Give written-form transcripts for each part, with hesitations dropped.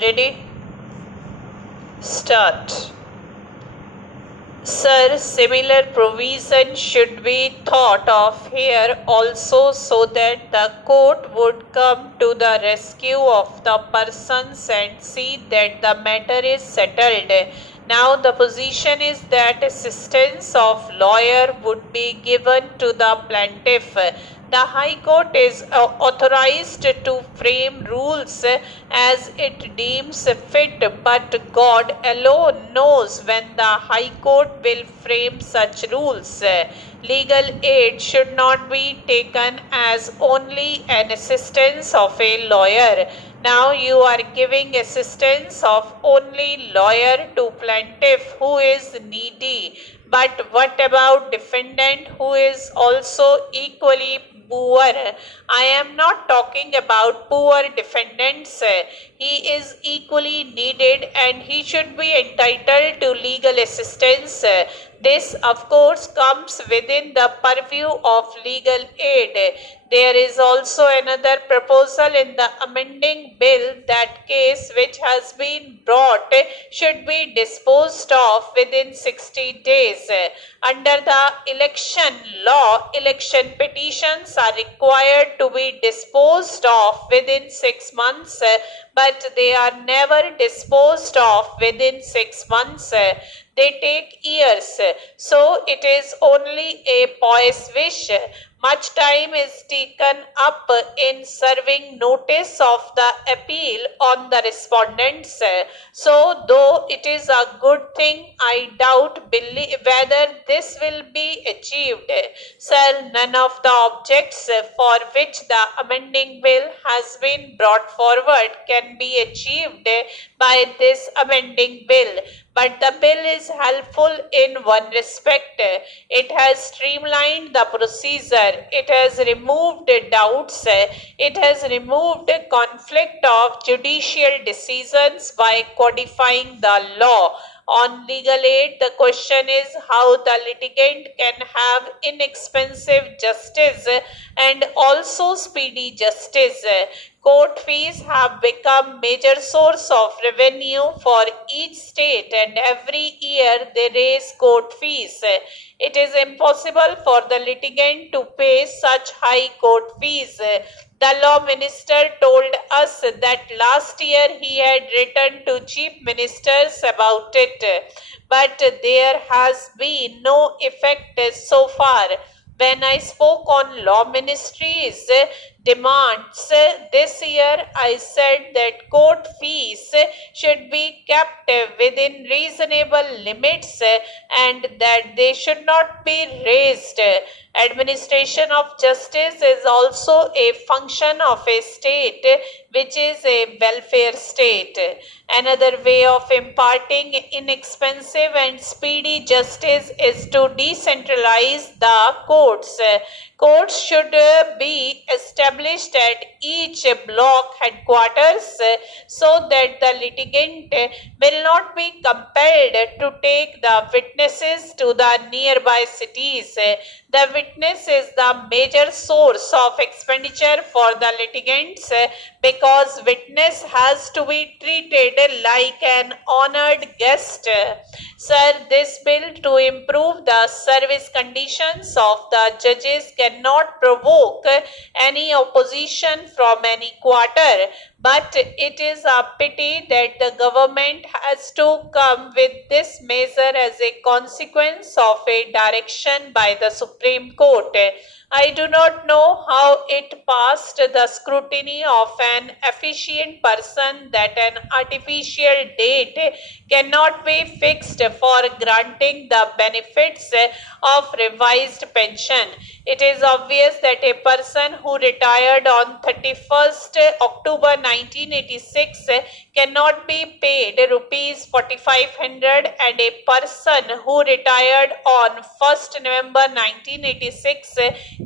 Ready? Start. Sir, similar provision should be thought of here also so that the court would come to the rescue of the persons and see that the matter is settled. Now the position is that assistance of lawyer would be given to the plaintiff. The High Court is authorized to frame rules as it deems fit, but God alone knows when the High Court will frame such rules. Legal aid should not be taken as only an assistance of a lawyer. Now you are giving assistance of only lawyer to plaintiff who is needy. But what about defendant who is also equally poor? I am not talking about poor defendants. He is equally needed and he should be entitled to legal assistance. This, of course, comes within the purview of legal aid. There is also another proposal in the amending bill that case which has been brought should be disposed of within 60 days. Under the election law, election petitions are required to be disposed of within 6 months, but they are never disposed of within 6 months. They take years. So it is only a pious wish. Much time is taken up in serving notice of the appeal on the respondents. So though it is a good thing, I doubt whether this will be achieved. Sir, none of the objects for which the amending bill has been brought forward can be achieved by this amending bill. But the bill is helpful in one respect. It has streamlined the procedure. It has removed doubts. It has removed conflict of judicial decisions by codifying the law. On legal aid, the question is how the litigant can have inexpensive justice and also speedy justice. Court fees have become major source of revenue for each state and every year they raise court fees. It is impossible for the litigant to pay such high court fees. The law minister told us that last year he had written to chief ministers about it, but there has been no effect so far. When I spoke on law ministry's demands this year, I said that court fees should be kept within reasonable limits and that they should not be raised. Administration of justice is also a function of a state which is a welfare state. Another way of imparting inexpensive and speedy justice is to decentralize the courts. Courts should be established at each block headquarters so that the litigant will not be compelled to take the witnesses to the nearby cities. The witness is the major source of expenditure for the litigants because witness has to be treated like an honored guest. Sir, this bill to improve the service conditions of the judges cannot provoke any opposition from any quarter, but it is a pity that the government has to come with this measure as a consequence of a direction by the Supreme Court. I do not know how it passed the scrutiny of an efficient person that an artificial date cannot be fixed for granting the benefits of revised pension. It is obvious that a person who retired on 31st October 1986 cannot be paid rupees 4500 and a person who retired on 1st November 1986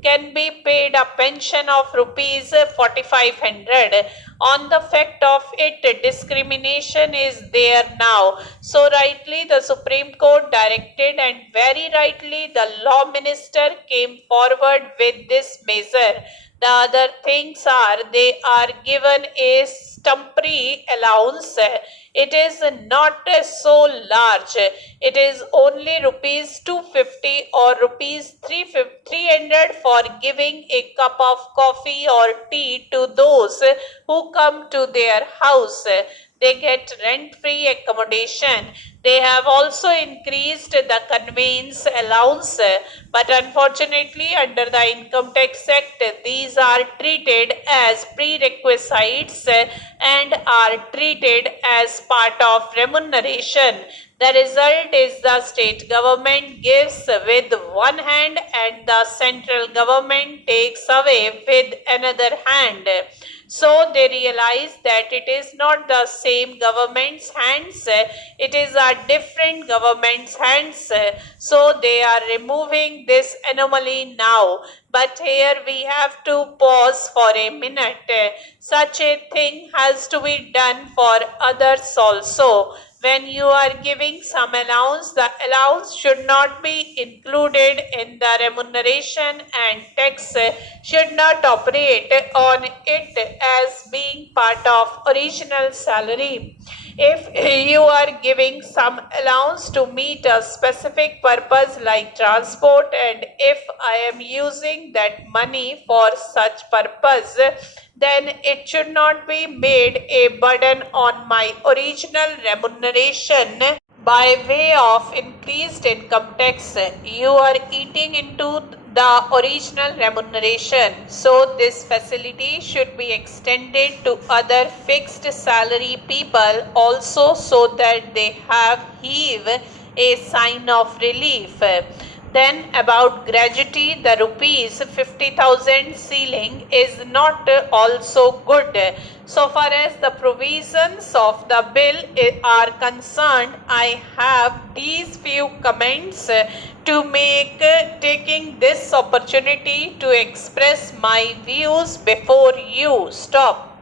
can be paid a pension of rupees 4500. On the fact of it, discrimination is there now. So rightly the Supreme Court directed and very rightly the law minister came forward with this measure. The other things are they are given a stumpy allowance. It is not so large. It is only rupees 250 or rupees 300 for giving a cup of coffee or tea to those who come to their house. They get rent-free accommodation. They have also increased the conveyance allowance, but unfortunately under the Income Tax Act, these are treated as prerequisites and are treated as part of remuneration. The result is the state government gives with one hand and the central government takes away with another hand. So they realize that it is not the same government's hands, it is a different government's hands. So they are removing this anomaly now. But here we have to pause for a minute. Such a thing has to be done for others also. When you are giving some allowance, the allowance should not be included in the remuneration and tax should not operate on it as being part of original salary. If you are giving some allowance to meet a specific purpose like transport, and if I am using that money for such purpose, then it should not be made a burden on my original remuneration by way of increased income tax. You are eating into the original remuneration. So this facility should be extended to other fixed salary people also, so that they have heave a sign of relief. Then about gratuity, the rupees 50,000 ceiling is not also good. So far as the provisions of the bill are concerned, I have these few comments to make, taking this opportunity to express my views before you. Stop.